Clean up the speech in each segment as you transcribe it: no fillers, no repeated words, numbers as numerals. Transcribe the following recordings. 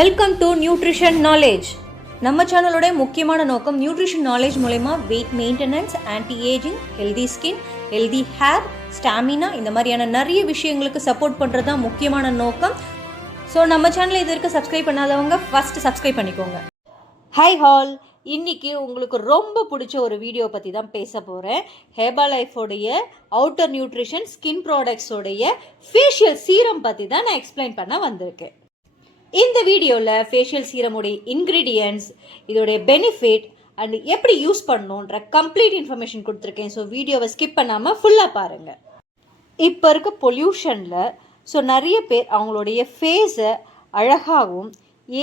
Welcome to nutrition knowledge. நம்ம சேனலோட முக்கியமான நோக்கம் நியூட்ரிஷன் நாலேஜ் மூலமா weight maintenance, anti ageing, healthy skin, healthy hair, stamina இந்த மாதிரியான நிறைய விஷயங்களுக்கு சப்போர்ட் பண்ணுறது தான் முக்கியமான நோக்கம். ஸோ நம்ம சேனலை இது வரைக்கும் சப்ஸ்கிரைப் பண்ணாதவங்க ஃபஸ்ட்டு சப்ஸ்கிரைப் பண்ணிக்கோங்க. ஹாய் ஹால், இன்றைக்கி உங்களுக்கு ரொம்ப பிடிச்ச ஒரு வீடியோ பற்றி தான் பேச போகிறேன். ஹெர்பலைஃபோடைய அவுட்டர் நியூட்ரிஷன் ஸ்கின் ப்ராடக்ட்ஸோடைய ஃபேஷியல் சீரம் பற்றி தான் நான் எக்ஸ்பிளைன் பண்ண வந்திருக்கேன். இந்த வீடியோவில் ஃபேஷியல் சீரமுடைய இன்க்ரீடியன்ட்ஸ், இதோடைய பெனிஃபிட் அண்ட் எப்படி யூஸ் பண்ணணுன்ற கம்ப்ளீட் இன்ஃபர்மேஷன் கொடுத்துருக்கேன். ஸோ வீடியோவை ஸ்கிப் பண்ணாமல் ஃபுல்லாக பாருங்கள். இப்போ இருக்க பொல்யூஷனில் நிறைய பேர் அவங்களுடைய ஃபேஸை அழகாகவும்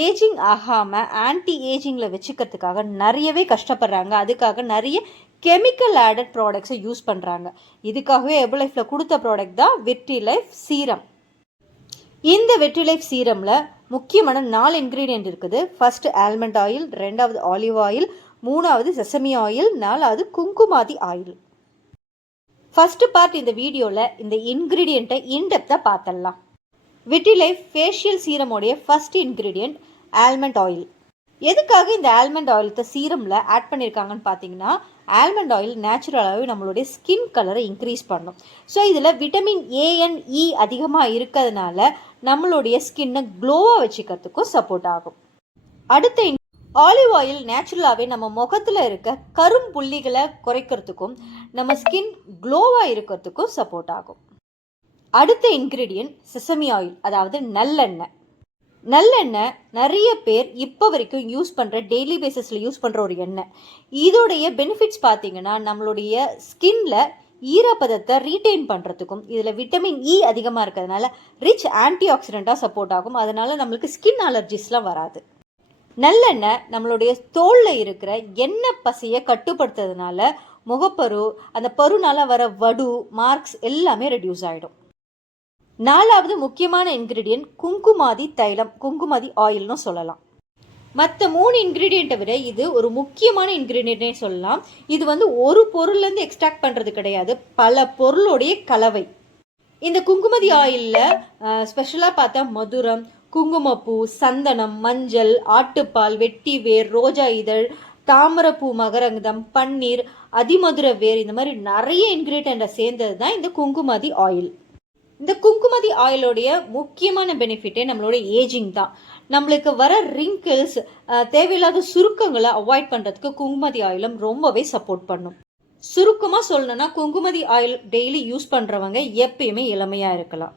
ஏஜிங் ஆகாமல் ஆன்டி ஏஜிங்கில் வச்சுக்கிறதுக்காக நிறையவே கஷ்டப்படுறாங்க. அதுக்காக நிறைய கெமிக்கல் ஆடட் ப்ராடக்ட்ஸை யூஸ் பண்ணுறாங்க. இதுக்காகவே ஹெர்பலைஃபில் கொடுத்த ப்ராடக்ட் தான் விட்ரிலைஃப் சீரம். இந்த விட்ரிலைஃப் சீரமில் முக்கியமான 4 இன்க்ரீடியன்ட் இருக்குது. ஃபர்ஸ்ட் ஆல்மண்ட் ஆயில், 2வது ஆலிவ் ஆயில், 3வது செசமி ஆயில், 4வது குங்குமாதி ஆயில். ஃபர்ஸ்ட் பார்ட் இந்த வீடியோவில் இந்த இன்க்ரீடியண்ட்டை இன்டெப்த்தாக பார்த்துடலாம். விட்ரிலைஃப் ஃபேஷியல் சீரமோடைய ஃபர்ஸ்ட் இன்க்ரீடியன்ட் ஆல்மண்ட் ஆயில். எதுக்காக இந்த ஆல்மண்ட் ஆயிலத்தை சீரமில் ஆட் பண்ணியிருக்காங்கன்னு பார்த்தீங்கன்னா, ஆல்மண்ட் ஆயில் நேச்சுரலாகவே நம்மளுடைய ஸ்கின் கலரை இன்க்ரீஸ் பண்ணும். ஸோ இதில் விட்டமின் ஏ அண்ட் இ அதிகமாக இருக்கிறதுனால நம்மளுடைய ஸ்கின்னை க்ளோவாக வச்சுக்கிறதுக்கும் சப்போர்ட் ஆகும். அடுத்த ஆலிவ் ஆயில் நேச்சுரலாகவே நம்ம முகத்தில் இருக்க கரும்புள்ளிகளை குறைக்கிறதுக்கும் நம்ம ஸ்கின் க்ளோவாக இருக்கிறதுக்கும் சப்போர்ட் ஆகும். அடுத்த இன்க்ரீடியன்ட் செசமி ஆயில், அதாவது நல்லெண்ணெய். நல்லெண்ணெய் நிறைய பேர் இப்போ வரைக்கும் யூஸ் பண்ணுற டெய்லி பேசிஸில் யூஸ் பண்ணுற ஒரு எண்ணெய். இதோடைய பெனிஃபிட்ஸ் பார்த்தீங்கன்னா, நம்மளுடைய ஸ்கின்ல ஈரப்பதத்தை ரீட்டைன் பண்ணுறதுக்கும், இதில் விட்டமின் இ அதிகமாக இருக்கிறதுனால ரிச் ஆன்டி ஆக்சிடெண்ட்டாக சப்போர்ட் ஆகும். அதனால் நம்மளுக்கு ஸ்கின் அலர்ஜிஸ்லாம் வராது. நல்லெண்ணெய் நம்மளுடைய தோலில் இருக்கிற எண்ணெய் பசையை கட்டுப்படுத்துறதுனால முகப்பரு, அந்த பருனால வர வடு, மார்க்ஸ் எல்லாமே ரெடியூஸ் ஆகிடும். 4வது முக்கியமான இன்க்ரீடியன்ட் குங்குமாதி தைலம், குங்குமாதி ஆயில்னு சொல்லலாம். மற்ற 3 இன்க்ரீடியண்ட்டை விட இது ஒரு முக்கியமான இன்க்ரீடியண்ட்னே சொல்லலாம். இது ஒரு பொருள்லேருந்து எக்ஸ்ட்ராக்ட் பண்ணுறது கிடையாது, பல பொருளுடைய கலவை. இந்த குங்குமதி ஆயிலில் ஸ்பெஷலாக பார்த்தா மதுரம், குங்குமப்பூ, சந்தனம், மஞ்சள், ஆட்டுப்பால், வெட்டிவேர், ரோஜா இதழ், தாமரப்பூ மகரந்தம், பன்னீர், அதிமதுர வேர், இந்த மாதிரி நிறைய இன்க்ரீடியண்ட்டை சேர்ந்தது தான் இந்த குங்குமதி ஆயில். இந்த குங்குமதி ஆயிலோடைய முக்கியமான பெனிஃபிட்டே நம்மளோட ஏஜிங் தான். நம்மளுக்கு வர ரிங்கிள்ஸ், தேவையில்லாத சுருக்கங்களை அவாய்ட் பண்ணுறதுக்கு குங்குமதி ஆயிலும் ரொம்பவே சப்போர்ட் பண்ணும். சுருக்கமாக சொல்லணும்னா, குங்குமதி ஆயில் டெய்லி யூஸ் பண்ணுறவங்க எப்பயுமே இளமையாக இருக்கலாம்.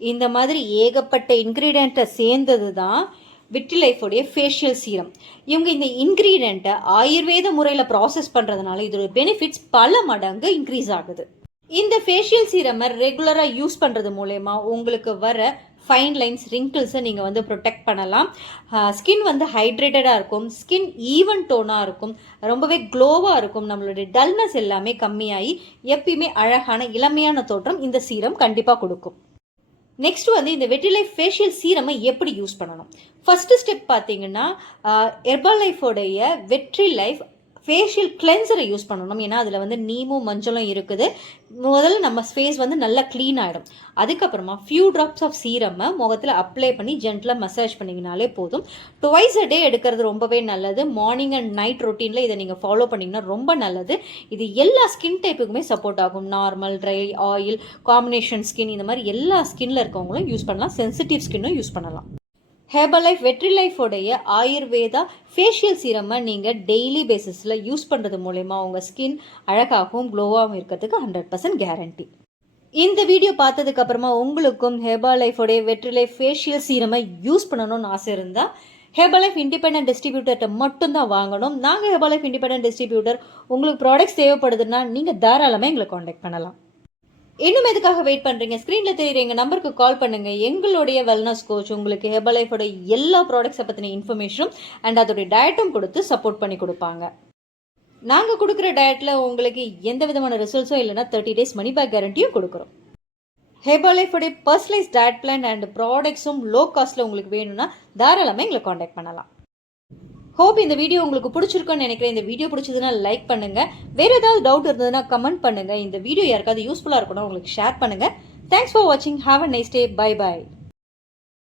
இந்த மாதிரி ஏகப்பட்ட இன்க்ரீடியண்ட்டை சேர்ந்தது தான் விட்ரிலைஃபோடைய ஃபேஷியல் சீரம். இவங்க இந்த இன்க்ரீடியண்ட்டை ஆயுர்வேத முறையில் ப்ராசஸ் பண்ணுறதுனால இதோட பெனிஃபிட்ஸ் பல மடங்கு இன்க்ரீஸ் ஆகுது. இந்த ஃபேஷியல் சீரமை ரெகுலராக யூஸ் பண்ணுறது மூலயமா உங்களுக்கு வர ஃபைன் லைன்ஸ், ரிங்கிள்ஸை நீங்கள் ப்ரொடெக்ட் பண்ணலாம். ஸ்கின் ஹைட்ரேட்டடாக இருக்கும், ஸ்கின் ஈவன் டோனாக இருக்கும், ரொம்பவே க்ளோவாக இருக்கும். நம்மளுடைய டல்னஸ் எல்லாமே கம்மியாகி எப்பயுமே அழகான இளமையான தோற்றம் இந்த சீரம் கண்டிப்பாக கொடுக்கும். நெக்ஸ்ட் இந்த விட்ரிலைஃப் ஃபேஷியல் சீரமை எப்படி யூஸ் பண்ணணும். ஃபர்ஸ்ட் ஸ்டெப் பார்த்தீங்கன்னா, ஹெர்பலைஃபோடைய விட்ரிலைஃப் ஃபேஷியல் கிளென்சரை யூஸ் பண்ணணும். ஏன்னா அதில் நீமும் மஞ்சளும் இருக்குது. முதல்ல நம்ம ஃபேஸ் நல்லா க்ளீன் ஆகிடும். அதுக்கப்புறமா ஃபியூ ட்ராப்ஸ் ஆஃப் சீரமை முகத்தில் அப்ளை பண்ணி ஜென்டலாக மசாஜ் பண்ணிங்கனாலே போதும். ட்வைஸ் அ டே எடுக்கிறது ரொம்பவே நல்லது. மார்னிங் அண்ட் நைட் ரொட்டீனில் இதை நீங்கள் ஃபாலோ பண்ணிங்கன்னா ரொம்ப நல்லது. இது எல்லா ஸ்கின் டைப்புக்குமே சப்போர்ட் ஆகும். Normal, try, oil, combination skin, இந்த மாதிரி எல்லா ஸ்கின்ல இருக்கவங்களும் யூஸ் பண்ணலாம். சென்சிட்டிவ் ஸ்கின்னும் யூஸ் பண்ணலாம். ஹெர்பலைஃப் விட்ரிலைஃபோடைய ஆயுர்வேதா ஃபேஷியல் சீரமை நீங்கள் டெய்லி பேசிஸில் யூஸ் பண்ணுறது மூலமா உங்கள் ஸ்கின் அழகாகவும் க்ளோவாகவும் இருக்கிறதுக்கு 100% கேரண்டி. இந்த வீடியோ பார்த்ததுக்கப்புறமா உங்களுக்கும் ஹெர்பலைஃபோடைய விட்ரிலைஃப் ஃபேஷியல் சீரமை யூஸ் பண்ணணும்னு ஆசை இருந்தால் ஹெர்பலைஃப் இண்டிபெண்டன்ட் டிஸ்ட்ரிபியூட்டர்கிட்ட மட்டும்தான் வாங்கணும். நாங்கள் ஹெர்பலைஃப் இண்டிபெண்டன்ட் டிஸ்ட்ரிபியூட்டர். உங்களுக்கு ப்ராடக்ட்ஸ் தேவைப்படுதுன்னா நீங்கள் தாராளமாக எங்களை காண்டாக்ட் பண்ணலாம். இன்னும் எதுக்காக வெயிட் பண்ணுறீங்க? ஸ்க்ரீனில் தெரியுற எங்கள் நம்பருக்கு கால் பண்ணுங்கள். எங்களுடைய வெல்னஸ் கோச் உங்களுக்கு ஹெர்பலைஃபோட எல்லா ப்ராடக்ட்ஸை பற்றின இன்ஃபர்மேஷனும் அண்ட் அதோடைய டயட்டும் கொடுத்து சப்போர்ட் பண்ணி கொடுப்பாங்க. நாங்கள் கொடுக்குற டயட்டில் உங்களுக்கு எந்த விதமான ரிசல்ட்ஸும் இல்லைனா 30 days மணி பேக் கேரண்டியும் கொடுக்குறோம். ஹெர்பலைஃபோடைய பர்சனலைஸ் டயட் பிளான் அண்ட் ப்ராடக்ட்ஸும் லோ காஸ்ட்டில் உங்களுக்கு வேணும்னா தாராளமாக எங்களை காண்டாக்ட் பண்ணலாம். ஹோப் இந்த வீடியோ உங்களுக்கு பிடிச்சிருக்குன்னு நினைக்கிறேன். இந்த வீடியோ பிடிச்சதுன்னா லைக் பண்ணுங்கள். வேறு ஏதாவது டவுட் இருந்ததுன்னா கமெண்ட் பண்ணுங்கள். இந்த வீடியோ யாருக்காவது யூஸ்ஃபுல்லாக இருக்கணும் உங்களுக்கு ஷேர் பண்ணுங்கள். தேங்க்ஸ் ஃபார் வாட்சிங். Have a nice day. Bye bye.